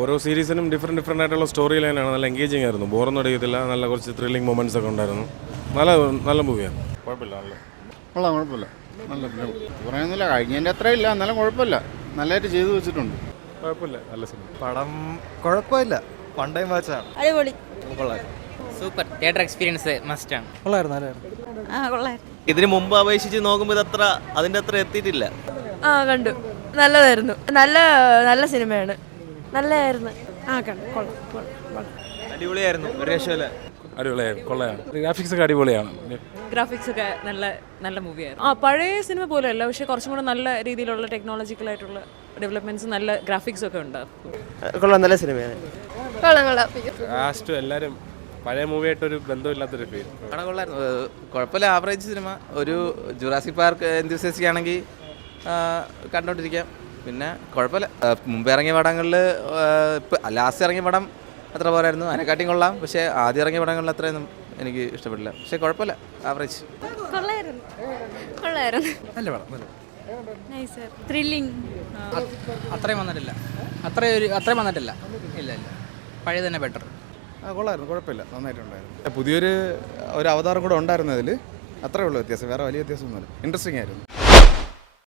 ഓരോ സീരീസിനും ഡിഫറെൻ്റ് ആയിട്ടുള്ള സ്റ്റോറി ലൈനാണ്. നല്ല എൻഗേജിങ് ആയിരുന്നു, ബോറൊന്നും അടിക്കത്തില്ല. നല്ല കുറച്ച് ത്രില്ലിംഗ് മൊമെൻറ്റ്സ് ഒക്കെ ഉണ്ടായിരുന്നു. നല്ല മൂവിയാണ്, കുഴപ്പമില്ല. കുഴപ്പമില്ല, നല്ല ഫിലിം. പറയുന്നില്ല, കഴിഞ്ഞതിൻ്റെ അത്ര ഇല്ല, എന്നാലും കുഴപ്പമില്ല, നല്ലതായിട്ട് ചെയ്തു വെച്ചിട്ടുണ്ട്. കുഴപ്പമില്ല, നല്ല സിനിമ. പടം കുഴപ്പമില്ല, വൺ ടൈം വാച്ചാണ്. അടിപൊളി, സൂപ്പർ തിയേറ്റർ എക്സ്പീരിയൻസ് മസ്റ്റ് ആണ്. കൊള്ളായിരുന്നു. ഇതിന് മുമ്പ് അപേക്ഷിച്ച് നോക്കുമ്പോൾ അതിൻ്റെ അത്ര എത്തിയിട്ടില്ല. കണ്ടു, നല്ലതായിരുന്നു. നല്ല സിനിമയാണ്, നല്ലതായിരുന്നു. കണ്ടു, കൊള്ളാം. അടിപൊളിയായിരുന്നു, ഒരു രക്ഷയില്ല. അടിപൊളിയായിരുന്നു, കൊള്ളയാണ്. ഗ്രാഫിക്സ് ഒക്കെ അടിപൊളിയാണ്. ഗ്രാഫിക്സ് ഒക്കെ നല്ല മൂവിയായിരുന്നു. പഴയ സിനിമ പോലെയല്ല, പക്ഷേ കുറച്ചും കൂടെ നല്ല രീതിയിലുള്ള ടെക്നോളജിക്കലായിട്ടുള്ള ഡെവലപ്മെന്റ്സ്, നല്ല ഗ്രാഫിക്സ് ഒക്കെ ഉണ്ട്. കൊള്ളാം, നല്ല സിനിമയാണ്. ലാസ്റ്റ് എല്ലാവരും പഴയ മൂവിയായിട്ടൊരു ബന്ധമില്ലാത്തൊരു ഫീൽ. കൊള്ളായിരുന്നു, കുഴപ്പമില്ല, ആവറേജ് സിനിമ. ഒരു ജുറാസിക് പാർക്ക് എന്തൂസിയാസ്റ്റിക് ആണെങ്കിൽ കണ്ടോണ്ടിരിക്കാം. പിന്നെ കുഴപ്പമില്ല. മുമ്പ് ഇറങ്ങിയ പടങ്ങളിൽ ലാസ്റ്റ് ഇറങ്ങിയ പടം അത്ര പോരായിരുന്നു, അതിനെക്കാട്ടിയും കൊള്ളാം. പക്ഷേ ആദ്യം ഇറങ്ങിയ പടങ്ങളിൽ അത്രയൊന്നും എനിക്ക് ഇഷ്ടപ്പെട്ടില്ല. പക്ഷേ കുഴപ്പമില്ല, ആവറേജ്. നല്ല പടം, ത്രില്ലിംഗ്. അത്രയും വന്നിട്ടില്ല. ഇല്ല പഴയ തന്നെ ബെറ്റർ. കൊള്ളായിരുന്നു, കുഴപ്പമില്ല, നന്നായിട്ടുണ്ടായിരുന്നു. പുതിയൊരു അവതാരം കൂടെ ഉണ്ടായിരുന്നു അതിൽ, അത്രേ ഉള്ളൂ വ്യത്യാസം, വേറെ വലിയ വ്യത്യാസമൊന്നുമില്ല. ഇൻട്രസ്റ്റിംഗ് ആയിരുന്നു.